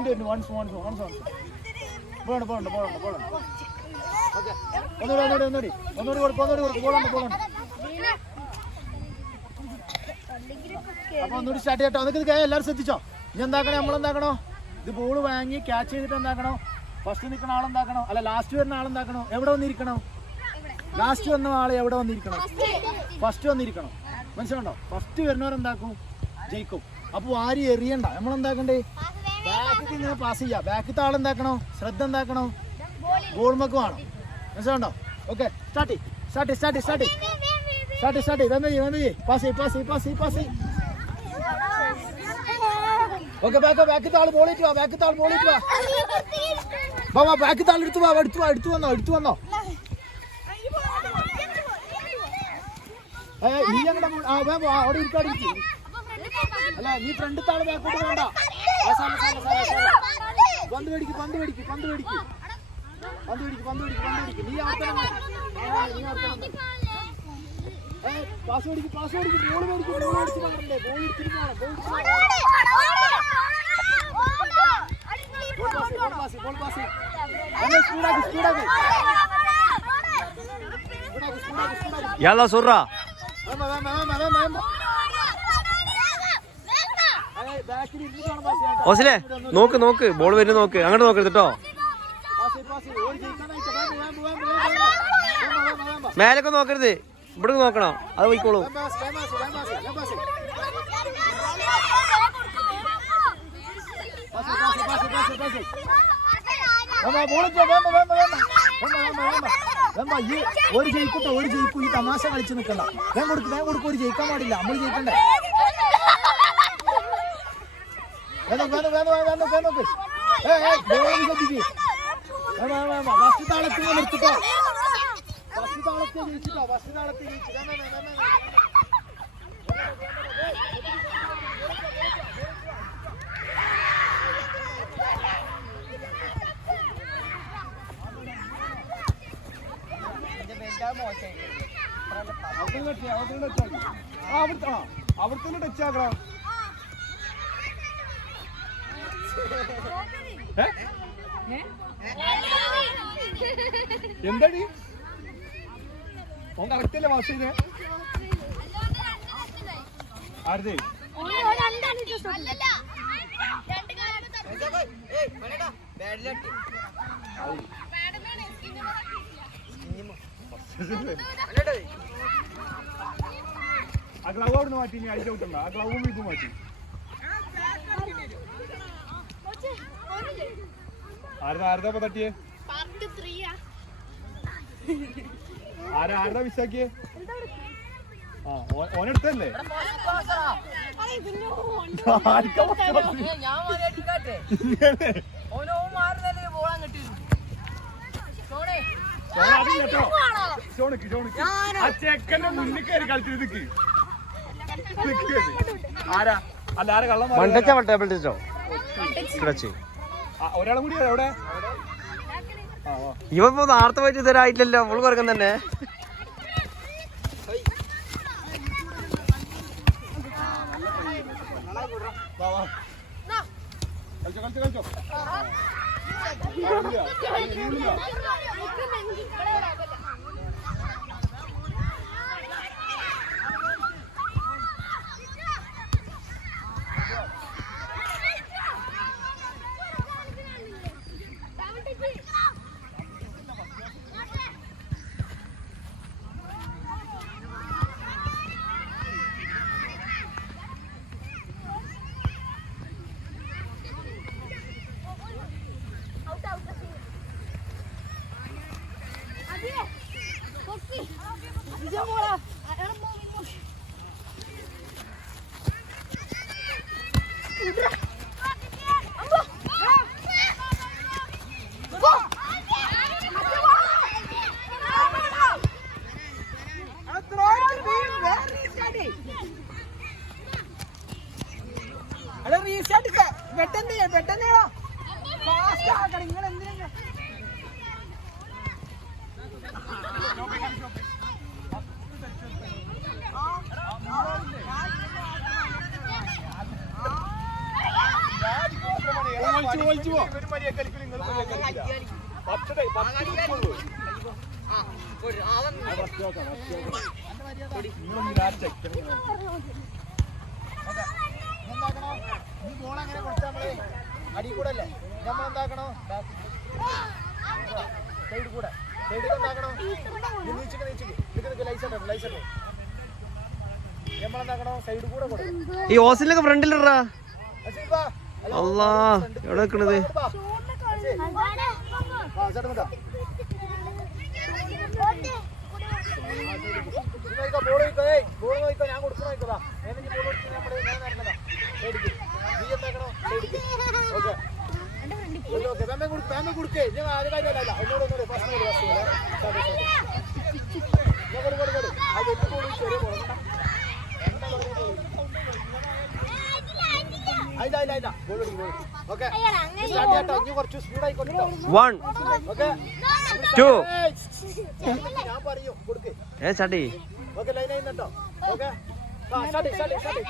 പോകണ്ട സ്റ്റാർട്ട് ചെയ്യട്ടോ. അതൊക്കെ ശ്രദ്ധിച്ചോ? ഇനി എന്താക്കണോ? നമ്മളെന്താക്കണോ? ഇത് ബോൾ വാങ്ങി ക്യാച്ച് ചെയ്തിട്ട് എന്താക്കണോ? ഫസ്റ്റ് നിൽക്കുന്ന ആളെന്താക്കണോ? അല്ല ലാസ്റ്റ് വരുന്ന ആളെന്താക്കണോ? എവിടെ വന്നിരിക്കണം? ലാസ്റ്റ് വന്ന ആൾ എവിടെ വന്നിരിക്കണം? ഫസ്റ്റ് വന്നിരിക്കണം? മനസ്സിലുണ്ടോ ഫസ്റ്റ് വരുന്നവരെന്താക്കും? ജയിക്കും. അപ്പൊ ആരും എറിയണ്ട. നമ്മളെന്താക്കണ്ടേ? ബാക്കിൽ ഇങ്ങനെ പാസ് ചെയ്യാം. ബാക്കിലത്തെ ആളെന്താക്കണോ ശ്രദ്ധ എന്താക്കണോ? ഗോൾമക്ക് വേണം. മനസ്സിലുണ്ടോ okay start start start start start start ഇതെന്താ ചെയ്യും. എന്താ ചെയ്യും പാസ് ചെയ്യും. പാസ് ചെയ്യും പാസ് ചെയ്യും. പാസ് ചെയ്യും ഓക്കെ ബാക്ക് ബാക്കിലത്തെ ആൾ ബോളിട്ട് വാ ബാക്കിലത്തെ ആൾ ബോളിട്ട് വാ. വാ വാ ബാക്കിലത്തെ ആൾ എടുത്തു വാ എടുത്തു വാ എടുത്തു വന്നോ എടുത്തു വന്നോ. ഏ നീ അങ്ങടെ ആ വാ അവിടെ ഇരിക്കാടി ഇരിക്ക്. അല്ല നീ ഫ്രണ്ട് താൾ ബാക്കോട്ട് വേണ്ട. പന്ത് മേടിക്ക് പന്ത് മേടിക്ക് പന്ത് മേടിക്ക്. പന്ത് മേടിക്ക് പന്ത് മേടിക്ക് പന്ത് മേടിക്ക്. നീ അവിടെ തന്നെ നില്ല്. ആ, നീ. ഏ പാസ് മേടിക്ക് പാസ് മേടിക്ക്. ബോൾ മേടിക്ക് ബോൾ മേടിച്ച് പറഞ്ഞില്ലേ ബോൾ എടുത്തിട്ട് പോകണം ball ball pass ball pass സ്പീഡാക്കി സ്പീഡാക്കി സ്പീഡാക്കി സ്പീഡാക്കി സ്പീഡാക്കി യാളാ സുറ വേണ്ട വേണ്ട വേണ്ട വേണ്ട വേണ്ട ഏയ് ബാക്കിൽ ഇരുന്നിട്ടാണ് പാസ് ചെയ്യേണ്ടത്. ഓസിലെ നോക്ക് നോക്ക് ബോൾ വരുന്ന നോക്ക്. അങ്ങോട്ട് നോക്കരുത് കേട്ടോ. മേലൊക്കെ നോക്കരുത്. ഇവിടെ നോക്കണോ. അത് പോയിക്കോളൂ. ഒരു ജയിക്കട്ടെ ഒരു ജയിക്കും. ഈ തമാശ കളിച്ച് നിൽക്കണ്ട. വേഗം കൊടുക്കും വേഗം കൊടുക്കും. ഒരു ജയിക്കാൻ പാടില്ല. നമ്മൾ ജയിക്കണ്ടേ വേണം വേണം വേണം വേണം വേണം വേണം ഏ ഏ ബോൾ ശ്രദ്ധിക്ക് വേണം വേണം വേണം ഫസ്റ്റ് ബസ് താളത്തിൽ ജയിച്ചിട്ടോ ഫസ്റ്റ് താളത്തിൽ ജയിച്ചു വേണം വേണം വേണം വേണം. അവിടുത്തെ ടച്ച് ആക്കണം. എന്താടി? ഓൻ കറക്റ്റ് അല്ലേ പാസ് ചെയ്തേ? ആ ഗ്ലൗ അവിടെ നിന്ന് മാറ്റി ഇനി അടിച്ചോട്ടുണ്ടോ ആ ഗ്ലൗവും ഇതും മാറ്റി. ആരുടെ ആരുടെ ഇപ്പൊ തട്ടിയേ? ആരാ ആരുടെ മിസ്സാക്കിയേ ആ ഓനെടുത്തല്ലേ ചെക്കന്റെ മുന്നിൽ കയറി. ആരാ? അല്ല ആരാ കള്ളം മണ്ടച്ചോ ഒരാളും കൂടി എവിടെ? ആ വാ. ഇവ ഇപ്പൊ നേരത്തെ പോയിട്ട് ഇതുവരായിട്ടില്ലല്ലോ അവൾ കുറക്കം തന്നെ. കളിച്ചോ കളിച്ചോ കളിച്ചോ ആ, ഇല്ല. ഇല്ല. പെട്ടെന്ന് പെട്ടെന്ന് ഫാസ്റ്റ് ആക്കണം. നിങ്ങൾ എന്തിനാ അടി കൂടെ അല്ലേ നമ്മളെന്താക്കണോ സൈഡ് കൂടെ. ഈ ഓസിലൊക്കെ ഫ്രണ്ടിലിടാ അല്ലാ എവിടെ നിക്കണത്? ബോൾ നോക്കോ ഞാൻ കൊടുക്കണോ നോക്കോടാ ഞാൻ ബോൾ കൊടുത്ത് ഞാൻ നടന്നതാ വൺ ടു ഏ ചട്ടി ഓക്കെ ലൈൻ ആയിട്ടോ ഓക്കെ. ആ ചട്ടി ചട്ടി ചട്ടി